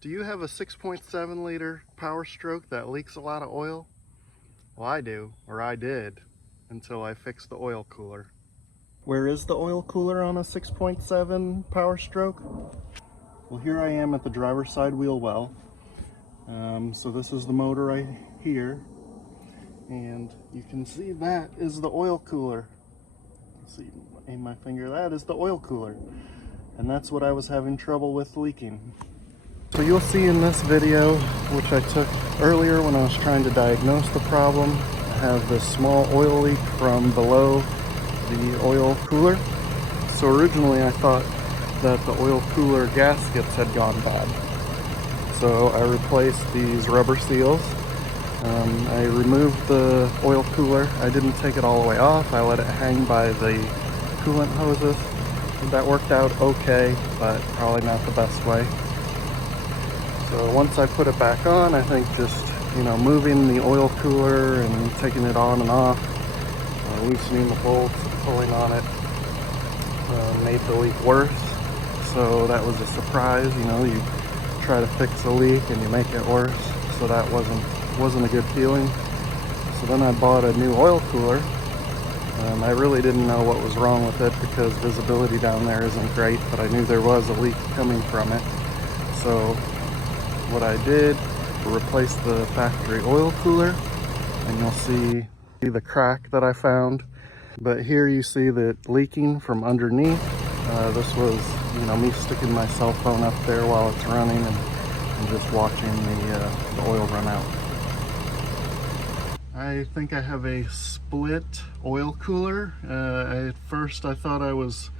Do you have a 6.7 liter Powerstroke that leaks a lot of oil? Well, I do, or I did, until I fixed the oil cooler. Where is the oil cooler on a 6.7 Powerstroke? Well, here I am at the driver's side wheel well. So this is the motor right here, and you can see that is the oil cooler. See, aim my finger, that is the oil cooler. And that's what I was having trouble with leaking. So you'll see in this video, which I took earlier when I was trying to diagnose the problem, I have this small oil leak from below the oil cooler. So originally I thought that the oil cooler gaskets had gone bad. So I replaced these rubber seals. I removed the oil cooler. I didn't take it all the way off. I let it hang by the coolant hoses. That worked out okay, but probably not the best way. So once I put it back on, I think just, moving the oil cooler and taking it on and off, loosening the bolts, pulling on it, made the leak worse. So that was a surprise. You try to fix a leak and you make it worse. So that wasn't a good feeling. So then I bought a new oil cooler. I really didn't know what was wrong with it because visibility down there isn't great, but I knew there was a leak coming from it. So what I did, replace the factory oil cooler, and you'll see the crack that I found. But here you see that leaking from underneath. This was, me sticking my cell phone up there while it's running and just watching the oil run out. I think I have a split oil cooler. At first I thought I was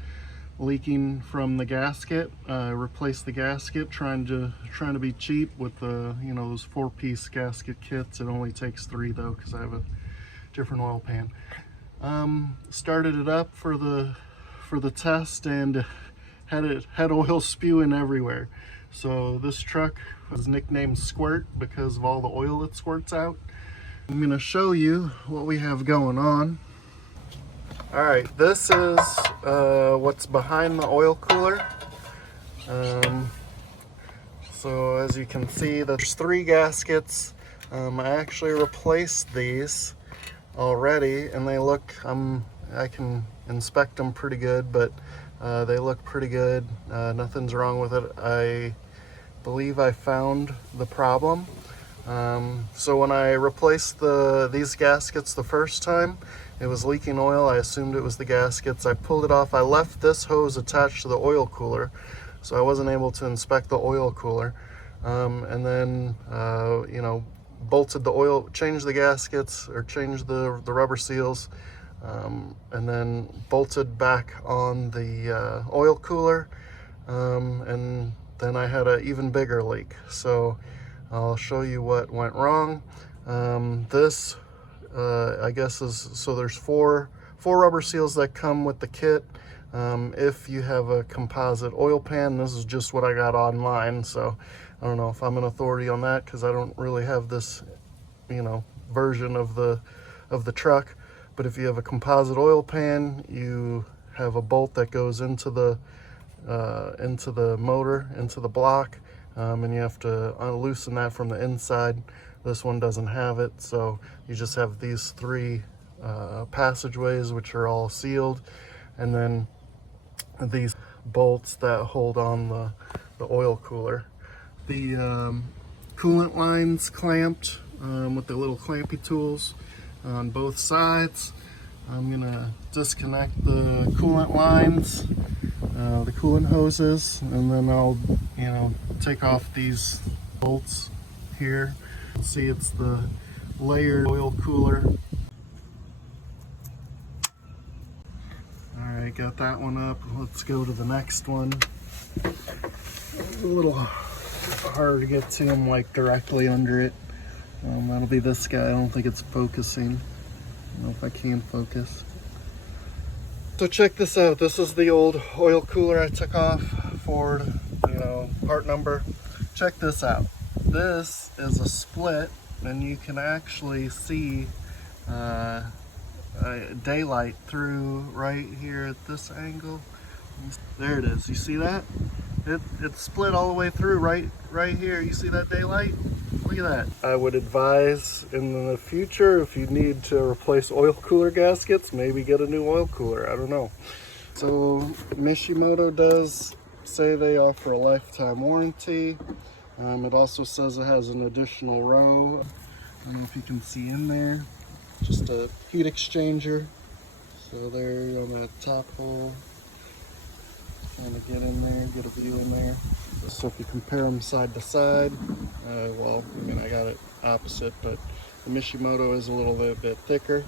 leaking from the gasket. Replaced the gasket, trying to be cheap with the those 4-piece gasket kits. It only takes 3 though, because I have a different oil pan. Started it up for the test and had oil spewing everywhere. So this truck was nicknamed Squirt because of all the oil it squirts out. I'm going to show you what we have going on. Alright, this is what's behind the oil cooler. So as you can see, there's 3 gaskets. I actually replaced these already, and they look, I can inspect them pretty good, but they look pretty good. Nothing's wrong with it. I believe I found the problem. So when I replaced these gaskets the first time, it was leaking oil. I assumed it was the gaskets. I pulled it off. I left this hose attached to the oil cooler, so I wasn't able to inspect the oil cooler. And then, bolted the oil, changed the gaskets, or changed the rubber seals, and then bolted back on the oil cooler. And then I had an even bigger leak. So I'll show you what went wrong. This, I guess so there's four rubber seals that come with the kit. If you have a composite oil pan, this is just what I got online. So I don't know if I'm an authority on that because I don't really have this, version of the truck. But if you have a composite oil pan, you have a bolt that goes into the motor, into the block. And you have to loosen that from the inside. This one doesn't have it, so you just have these 3 passageways, which are all sealed, and then these bolts that hold on the oil cooler. The coolant lines clamped with the little clampy tools on both sides. I'm gonna disconnect the coolant lines, the coolant hoses, and then I'll take off these bolts here. See, it's the layered oil cooler. Alright, got that one up. Let's go to the next one. It's a little hard to get to them directly under it. That'll be this guy. I don't think it's focusing. I don't know if I can focus. So check this out. This is the old oil cooler I took off. Ford, part number. Check this out. This is a split, and you can actually see daylight through right here at this angle. There it is. You see that? It split all the way through right here. You see that daylight? Look at that. I would advise in the future, if you need to replace oil cooler gaskets, maybe get a new oil cooler. I don't know. So Mishimoto does say they offer a lifetime warranty. It also says it has an additional row. I don't know if you can see in there. Just a heat exchanger. So there on that top hole. Trying to get in there, get a view in there. So if you compare them side to side, well, I mean, I got it opposite, but the Mishimoto is a little bit thicker.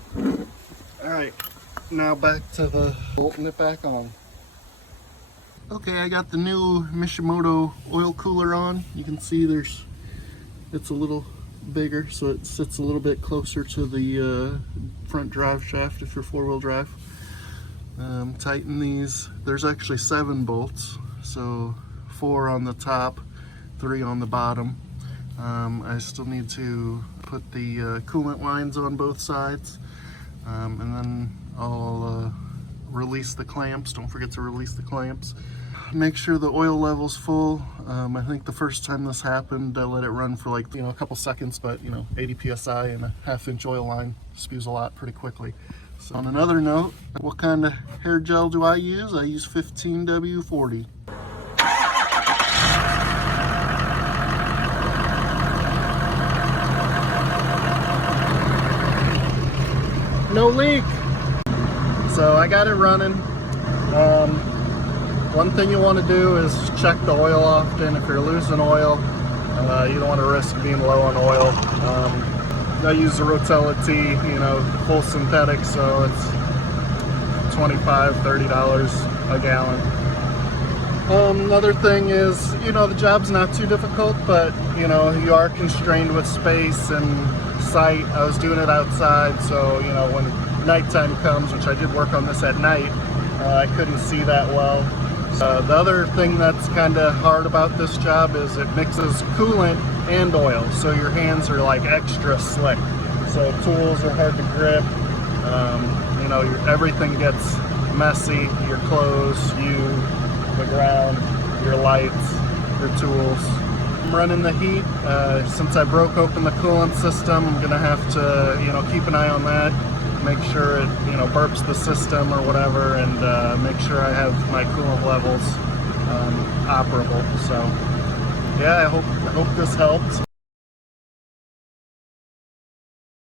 All right, now back to the bolting it back on. Okay, I got the new Mishimoto oil cooler on. You can see it's a little bigger, so it sits a little bit closer to the front drive shaft if you're four-wheel drive. Tighten these. There's actually 7 bolts, so 4 on the top, 3 on the bottom. I still need to put the coolant lines on both sides, and then I'll release the clamps. Don't forget to release the clamps. Make sure the oil level's full. I think the first time this happened, I let it run for like, a couple seconds, but 80 psi and a 1/2-inch oil line spews a lot pretty quickly. So on another note, what kind of hair gel do I use? I use 15W40. No leak. So I got it running. One thing you want to do is check the oil often. If you're losing oil, you don't want to risk being low on oil. I use the Rotella T, full synthetic, so it's $25, $30 a gallon. Another thing is, the job's not too difficult, but you are constrained with space and sight. I was doing it outside, so when nighttime comes, which I did work on this at night, I couldn't see that well. The other thing that's kind of hard about this job is it mixes coolant and oil, so your hands are like extra slick. So tools are hard to grip. Everything gets messy. Your clothes, the ground, your lights, your tools. I'm running the heat. Since I broke open the coolant system, I'm gonna have to, keep an eye on that. Make sure it, burps the system or whatever, and make sure I have my coolant levels operable. So, yeah, I hope this helped.